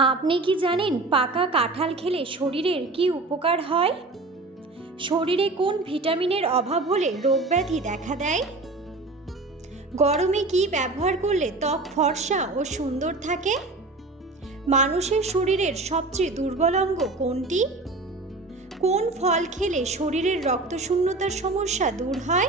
আপনি কি জানেন পাকা কাঁঠাল খেলে শরীরের কি উপকার হয়? শরীরে কোন ভিটামিনের অভাব হলে রোগব্যাধি দেখা দেয়? গরমে কি ব্যবহার করলে ত্বক ফর্সা ও সুন্দর থাকে? মানুষের শরীরের সবচেয়ে দুর্বল অঙ্গ কোনটি? কোন ফল খেলে শরীরের রক্তশূন্যতার সমস্যা দূর হয়?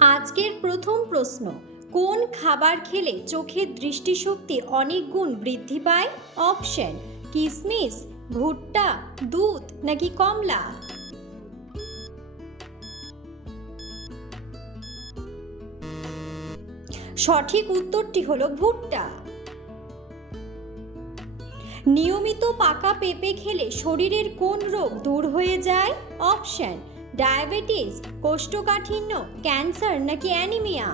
আজকের প্রথম প্রশ্ন, কোন খাবার খেলে চোখের দৃষ্টিশক্তি অনেক গুণ বৃদ্ধি পায়? অপশন কিশমিশ ভুট্টা, দুধ নাকি কমলা? সঠিক উত্তরটি হলো ভুট্টা। নিয়মিত পাকা পেঁপে খেলে শরীরের কোন রোগ দূর হয়ে যায়? অপশন ডায়াবেটিস, কোষ্ঠকাঠিন্য, ক্যান্সার নাকি অ্যানিমিয়া?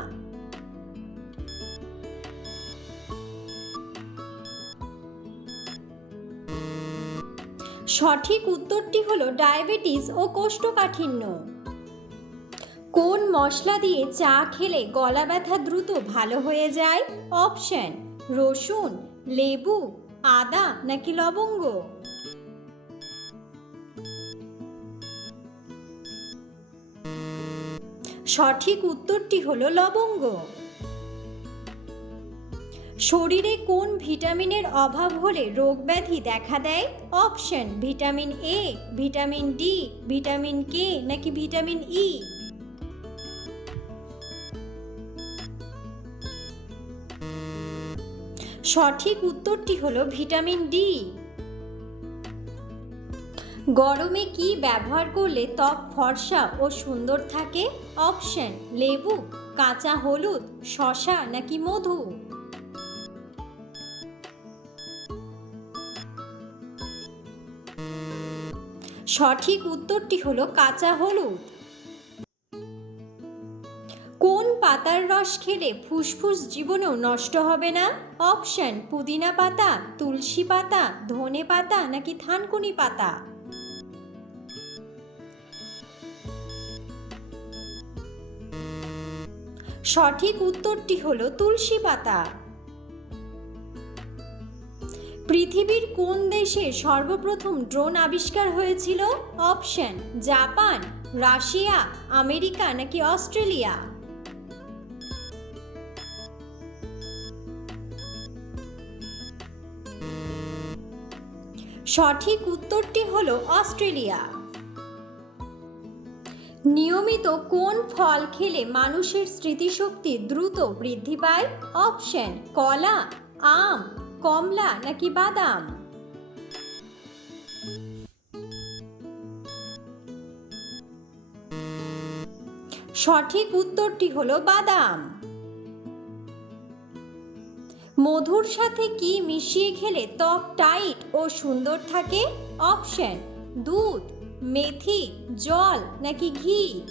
সঠিক উত্তরটি হলো ডায়াবেটিস ও কোষ্ঠকাঠিন্য। কোন মশলা দিয়ে চা খেলে গলা ব্যথা দ্রুত ভালো হয়ে যায়? অপশন, রসুন, লেবু, আদা নাকি লবঙ্গ? সঠিক উত্তরটি হলো লবঙ্গ। শরীরে কোন ভিটামিনের অভাব হলে রোগ ব্যাধি দেখা দেয়? Option, vitamin A vitamin D vitamin K নাকি ভিটামিন ই সঠিক উত্তরটি হলো ভিটামিন ডি গরমে কি ব্যবহার করলে ত্বক ফর্সা ও সুন্দর থাকে? অপশন, লেবু, কাঁচা হলুদ শশা নাকি মধু? সঠিক উত্তরটি হলো কাঁচা হলুদ। কোন পাতার রস খেলে ফুসফুস জীবনেও নষ্ট হবে না? অপশন, পুদিনা পাতা, তুলসী পাতা, ধনে পাতা নাকি থানকুনি পাতা? সঠিক উত্তরটি হল তুলসী পাতা। পৃথিবীর কোন দেশে সর্বপ্রথম ড্রোন আবিষ্কার হয়েছিল? অপশন, জাপান, রাশিয়া, আমেরিকা নাকি অস্ট্রেলিয়া? সঠিক উত্তরটি হলো অস্ট্রেলিয়া। নিয়মিত কোন ফল খেলে মানুষের স্মৃতিশক্তি দ্রুত বৃদ্ধি পায়? অপশন, কলা, আম, কমলা নাকি বাদাম? সঠিক উত্তরটি হলো বাদাম। মধুর সাথে কি মিশিয়ে খেলে ত্বক টাইট ও সুন্দর থাকে? অপশন, দুধ। মেথি, জল নাকি ঘি?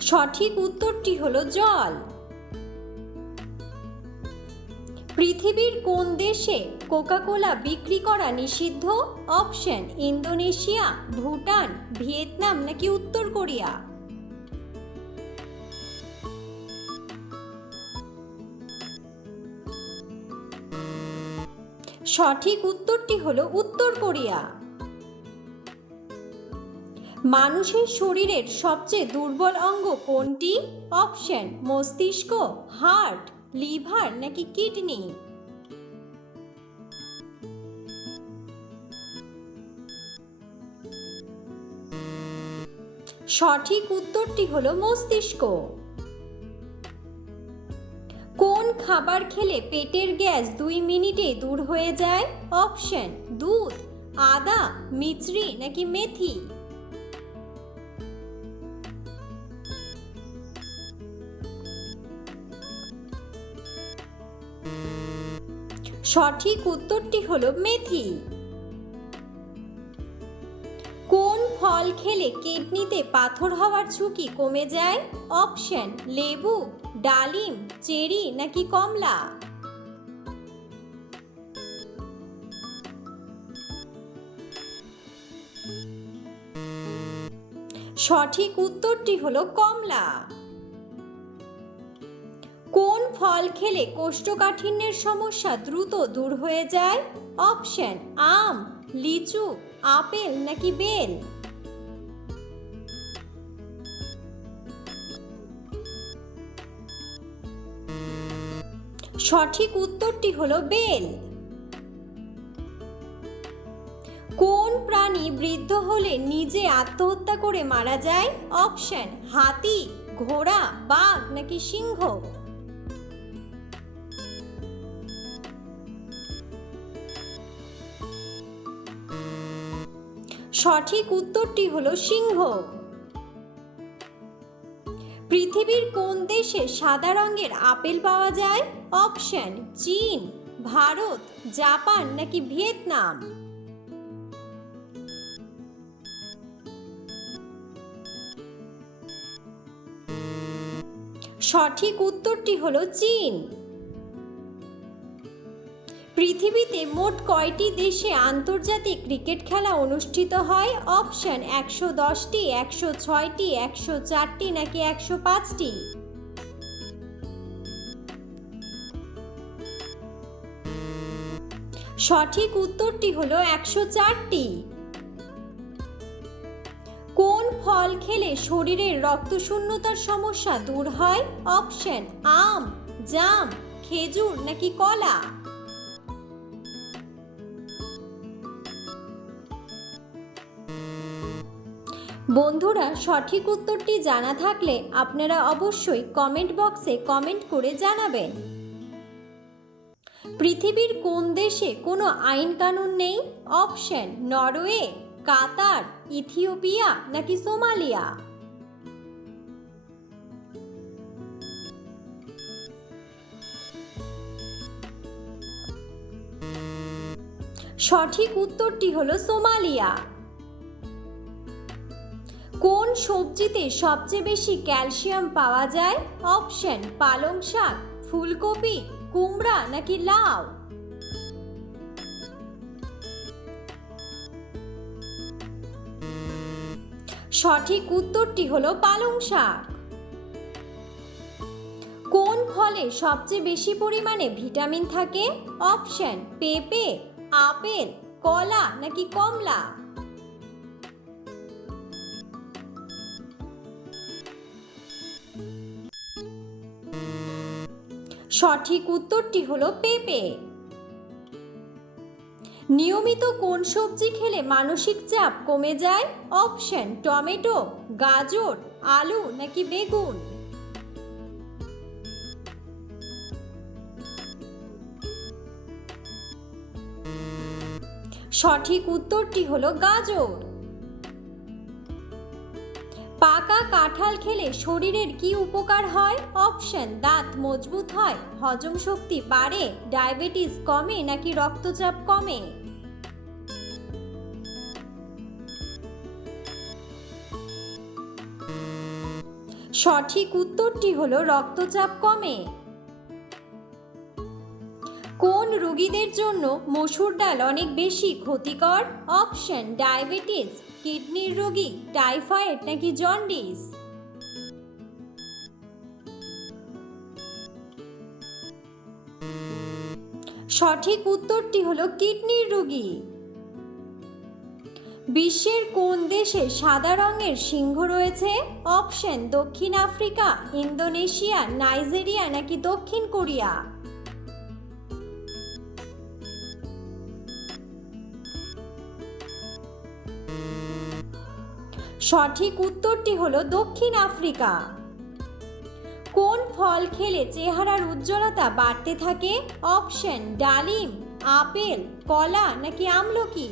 সঠিক উত্তরটি হলো জল। পৃথিবীর কোন দেশে কোকাকোলা বিক্রি করা নিষিদ্ধ? অপশন, ইন্দোনেশিয়া, ভুটান, ভিয়েতনাম নাকি উত্তর কোরিয়া? সঠিক উত্তরটি হলো উত্তর কোরিয়া। মানুষের শরীরের সবচেয়ে দুর্বল অঙ্গ কোনটি? অপশন, মস্তিষ্ক, হার্ট, লিভার নাকি কিডনি? সঠিক উত্তরটি হলো মস্তিষ্ক। খাবার খেলে পেটের গ্যাস দুই মিনিটে দূর হয়ে যায়? অপশন, দুধ। আদা মিচড়ি নাকি মেথি? সঠিক উত্তরটি হলো মেথি। কোন ফল খেলে কিডনিতে পাথর হওয়ার ঝুঁকি কমে যায়? অপশন, লেবু। ডালিম, চেরি নাকি কমলা? সঠিক উত্তরটি হলো কমলা। কোন ফল খেলে কোষ্ঠকাঠিন্যের সমস্যা দ্রুত দূর হয়ে যায়? অপশন, আম, লিচু, আপেল নাকি বেল? সঠিক উত্তরটি হলো বেল। কোন প্রাণী বৃদ্ধ হলে নিজে আত্মহত্যা করে মারা যায়? অপশন, হাতি, ঘোড়া, বাঘ নাকি সিংহ? সঠিক উত্তরটি হলো সিংহ। পৃথিবীর কোন দেশে সাদা রঙের আপেল পাওয়া যায়? অপশন, চীন, ভারত, জাপান নাকি ভিয়েতনাম? সঠিক উত্তরটি হলো চীন। পৃথিবীতে মোট কয়টি দেশে আন্তর্জাতিক ক্রিকেট খেলা অনুষ্ঠিত হয়? অপশন, একশো দশটি, একশো ছয়টি, একশো চারটি নাকি একশো পাঁচটি? সঠিক উত্তরটি হল একশো চারটি। কোন ফল খেলে শরীরের রক্তশূন্যতার সমস্যা দূর হয়? অপশন, আম, জাম, খেজুর নাকি কলা? বন্ধুরা সঠিক উত্তরটি জানা থাকলে আপনারা অবশ্যই কমেন্ট বক্সে কমেন্ট করে জানাবেন। পৃথিবীর কোন দেশে কোনো আইন কানুন নেই? অপশন নরওয়ে কাতার ইথিওপিয়া নাকি সোমালিয়া সঠিক উত্তরটি হলো সোমালিয়া। কোন সবজিতে সবচেয়ে বেশি ক্যালসিয়াম পাওয়া যায়? অপশন, পালং শাক, ফুলকপি, কুমড়া নাকি লাউ? সঠিক উত্তরটি হলো পালং শাক। কোন ফলে সবচেয়ে বেশি পরিমাণে ভিটামিন থাকে? অপশন, পেঁপে, আপেল, কলা নাকি কমলা? সঠিক উত্তরটি হলো পেঁপে। নিয়মিত কোন সবজি খেলে মানসিক চাপ কমে যায়? অপশন, টমেটো, গাজর, আলু নাকি বেগুন? সঠিক উত্তরটি হলো গাজর। পাকা খেলে শরীরের কি উপকার হয়? অপশন দাঁত মজবুত হয়, হজম শক্তি বাড়ে ডায়াবেটিস কমে নাকি রক্তচাপ কমে? সঠিক উত্তরটি হলো রক্তচাপ কমে। কোন রোগীদের জন্য মসুর ডাল অনেক বেশি ক্ষতিকর? অপশন ডায়াবেটিস কিডনির রোগী টাইফয়েড নাকি জন্ডিস সঠিক উত্তরটি হলো কিডনির রোগী। বিশ্বের কোন দেশে সাদা রঙের সিংহ রয়েছে? অপশন, দক্ষিণ আফ্রিকা, ইন্দোনেশিয়া, নাইজেরিয়া নাকি দক্ষিণ কোরিয়া? সঠিক উত্তরটি হলো দক্ষিণ আফ্রিকা। কোন ফল খেলে চেহারার উজ্জ্বলতা বাড়তে থাকে? অপশন, ডালিম, আপেল, কলা নাকি আমলকি?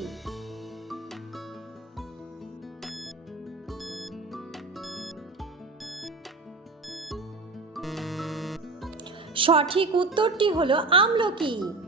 সঠিক উত্তরটি হলো আমলকি।